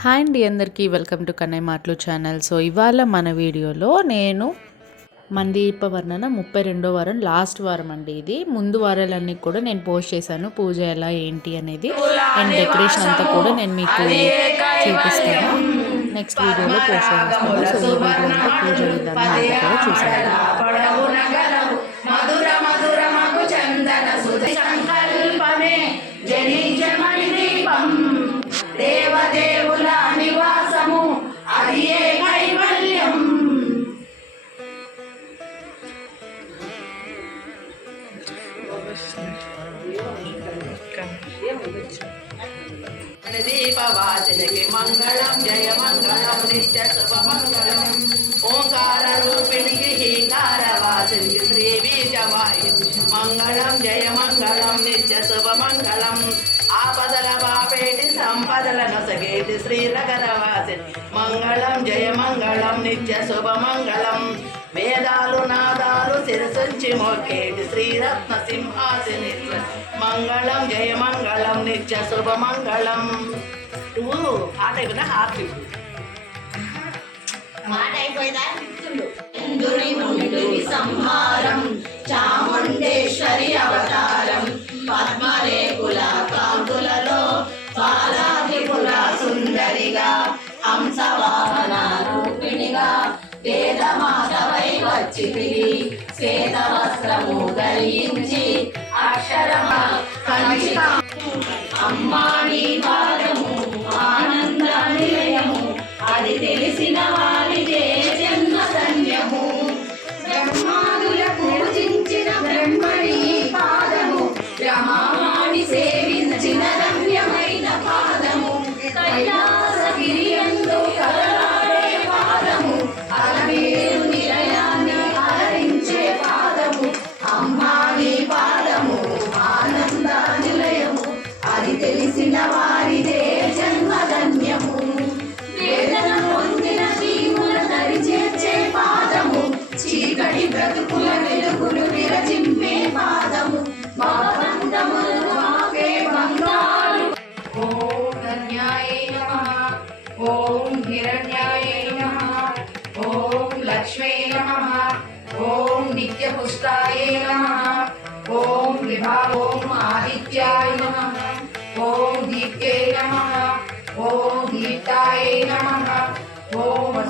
Hi అండి అందరికీ welcome to Kannayya మాటలు ఛానల్. సో ఇవాళ మన వీడియోలో నేను మందీప వర్ణన ముప్పై రెండో వారం లాస్ట్ వారం అండి ఇది. ముందు వారాలన్నీ కూడా నేను పోస్ట్ చేశాను పూజ ఎలా ఏంటి అనేది అండ్ డెకరేషన్ అంతా కూడా నేను మీకు చూపిస్తాను. నెక్స్ట్ వీడియోలో పోస్ట్ చేస్తాను. సో ఈ వీడియో అంతా పూజ విధానం కూడా చూసాను శుభమంగళం. వేదాలు నాదాలు శిరసుంచి మోకేటి శ్రీరత్న సింహాసిని. మంగళం జయ మంగళం నిత్య శుభమంగళం. నువ్వు పాట అయిపోయినా హార్ట్ మాట అయిపోయిందా? సంహారం చాముండేశ్వరి అవతారం. పద్మరేకుల కాకులలో పాలాదిపుల సుందరిగా హంసవాహన మాధవై వచ్చితివి శ్వేత వస్త్రము ధరించి అక్షరమా కంచి అమ్మాని పాదము ఆనంద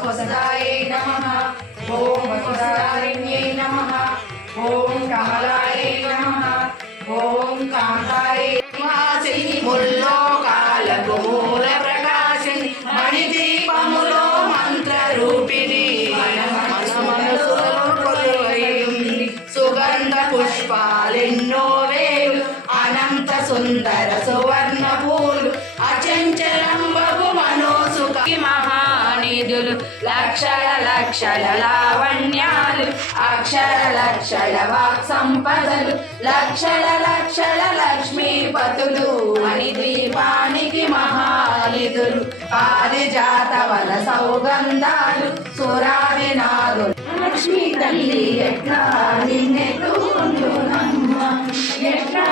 వసుదాయ నమః. ఓం వసుదారిణ్యై నమః. ఓం కమలాయ నమః. ఓం కాంతాయ వాసిని ముల్లోకాల మూల ప్రకాశిని మణిదీపములో మంత్ర రూపిణి సుగంధ పుష్పాలెన్నో వేలు. అనంత సుందర సువర్ణ అక్షర లక్షల లావణ్యాలు అక్షర లక్షల వాక్ సంపదలు లక్షల లక్షల లక్ష్మీపతులు అని దీపానికి మహానిధులు పారిజాత వన సౌగంధాలు సురావి నాదు లక్ష్మీ తల్లి ఎట్లా నిన్నెత్తుకుందునమ్మ ఎట్లా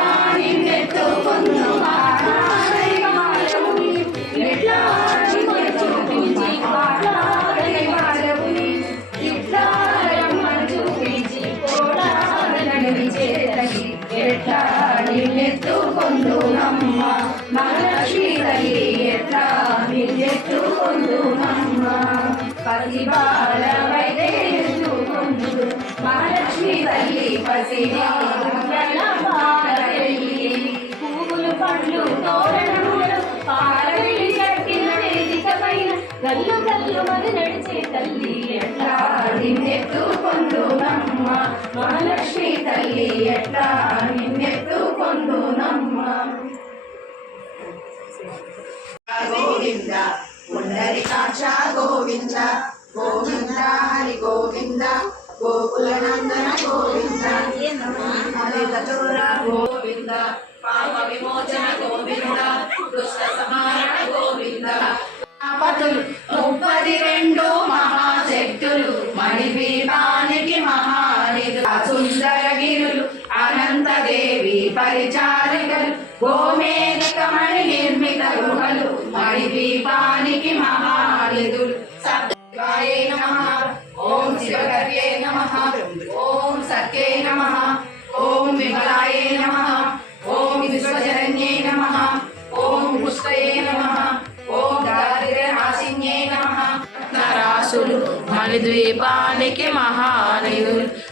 నమ్మ మహాలక్ష్మి తల్లి ఎట్లా నిన్నెత్తుకొందు నమ్మ గోవింద పుండరికాక్ష గోవింద గోవింద హరి గోవింద గోకుల నందన గోవింద. హరి గోవింద పాప విమోచన గోవింద దుష్ట సమారణ గోవింద. పతులు ముప్పది రెండు మహాశక్తులు మణిపీఠానికి మహా సుందరగిరులు అనంతదేవి పరిచారికలు గోమేధికమణి నిర్మిత గుహలు మణి దీపాని దీపానికి మహానిధులు. సత్యాయ నమ. ఓం శివకర్యే నమ. ఓం సత్యే నమ. ఓం విమలాయ నమ. ఓం విశ్వజరణ్యే నమ. ఓం పుష్పయే నమ. ఓం దారిద్ర్యనాశిన్యే నమ. నరాసులు మణిద్వీపానికి మహానిధులు.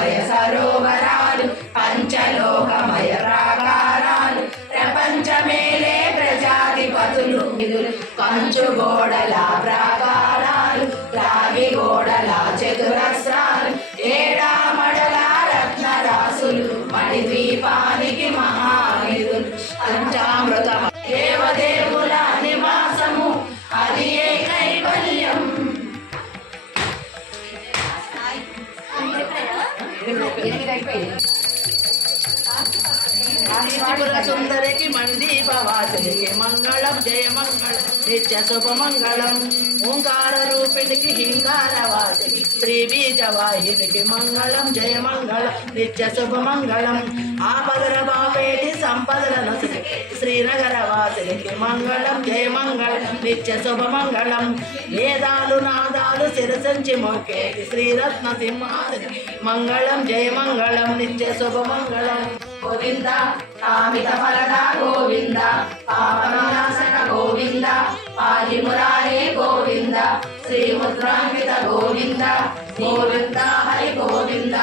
పంచామృతమయ సరోవరాలు పంచలోకమయ ప్రాకారాలు ప్రపంచమేలే ప్రజాధిపతులు పంచుగోడల కంచు సుందరికి మండీపవాసునికి మంగళం జయ మంగళం నిత్య శుభ మంగళం. ఓంకార రూపిణికి హింకార వాసికి శ్రీ బీజ వాహినికి మంగళం జయ మంగళం నిత్య శుభ మంగళం. ఆపదర బాపేటి సంపదల నసుకి శ్రీనగర వాసునికి మంగళం జయ మంగళం నిత్య శుభ మంగళం. వేదాలు నాదాలు శిరసంచి మోకేటి శ్రీరత్న సింహాసని మంగళం జయ మంగళం నిత్య శుభ మంగళం. గోవింద కామిత ఫలద గోవింద పాపనాశన గోవింద పాలి మురారే గోవింద శ్రీముద్రాంకిత గోవింద గోవింద హరి గోవింద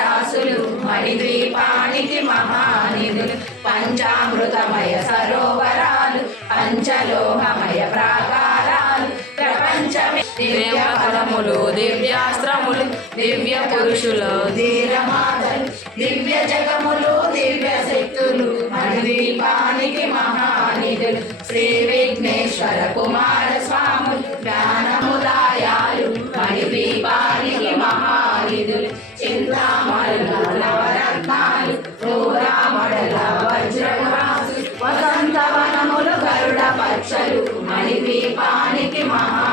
రాసులు మణిద్వీపానికి మహానిధులు పంచామృతమయ సరోవరాలు పంచలోహమయ ప్రాకారాలు ప్రపంచమే దివ్య ఫలములు దివ్యాస్త్రములు దివ్య పురుషులు ధీరమాతలు దివ్య జగములు దివ్య శక్తులు మణిదీపానికి మహానిధులు. శ్రీ విఘ్నేశ్వర కుమార స్వాములు జ్ఞానముదాయాలు మణిదీపానికి మహానిధులు. చింతామణుల నవరత్నాలు రూరామడల వజ్రపురాసు వసంతవనములు గరుడ పచ్చలు మణిదీపానికి మహా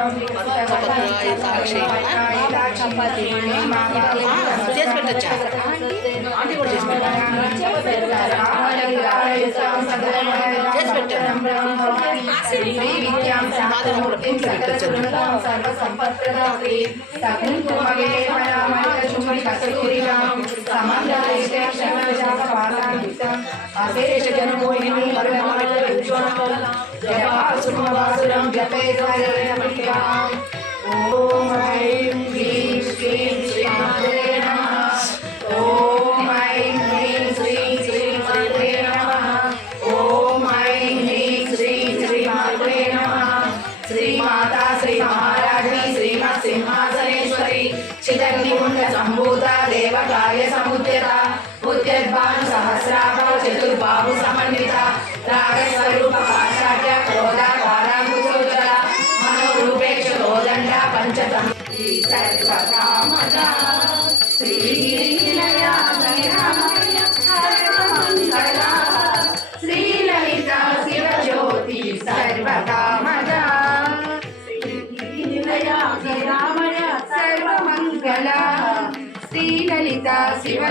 我们和宝哥一块吃一 సాక్షి చేసి పెట్టచ్చా? ఆంటీ కూడా చేసి పెట్టా చేసి పెట్టాను. నాది కూడా ఇంట్లో పెట్టచ్చు ఓం ఐం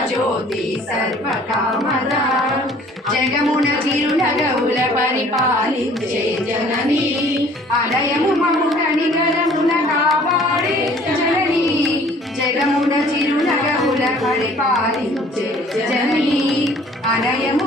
జ్యోతి సర్వకామద జగమున చిరునగవుల పరిపాలించే జనని అలయము మము కనికరముల కాపాడే జనని జగమున చిరునగవుల పరిపాలించే జనని అలయము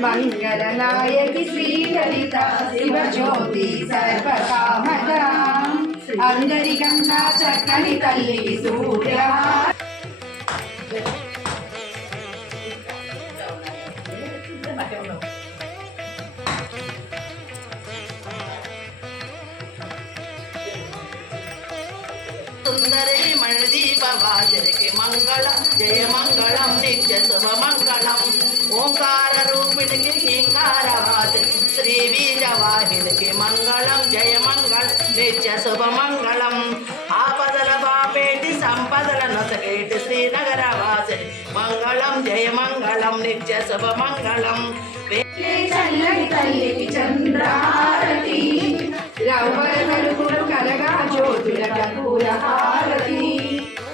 మంగళనాయకి మంగళ నాయకి శ్రీలలిత శివజ్యోతి సర్వకామద అందరికన్నా చక్కని తల్లి సూర్య. నిత్య శుభ ఆపదల బాపేటి సంపదల నొసగేటి శ్రీనగర వాసరి మంగళం జయ మంగళం నిత్య శుభ మంగళం చల్లని తల్లికి చంద్రహారతి రవ్వల కలుపులు కలగా జ్యోతుల కపూర హారతి.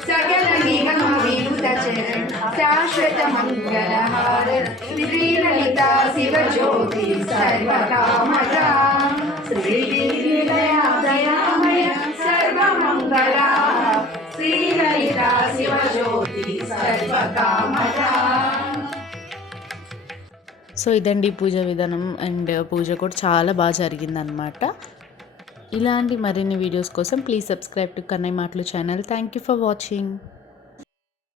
సకల నిగమ వినుత చరణ్ శాశ్వత మంగళ హారతి శ్రీలలిత శివ జ్యోతి సర్వకామ సో ఇదండి పూజ విధానం అండ్ పూజ కూడా చాలా బాగా జరిగిందనమాట ఇలాంటి మరిన్ని వీడియోస్ కోసం ప్లీజ్ సబ్స్క్రైబ్ టు కన్నయ్య మాటలు channel thank you for watching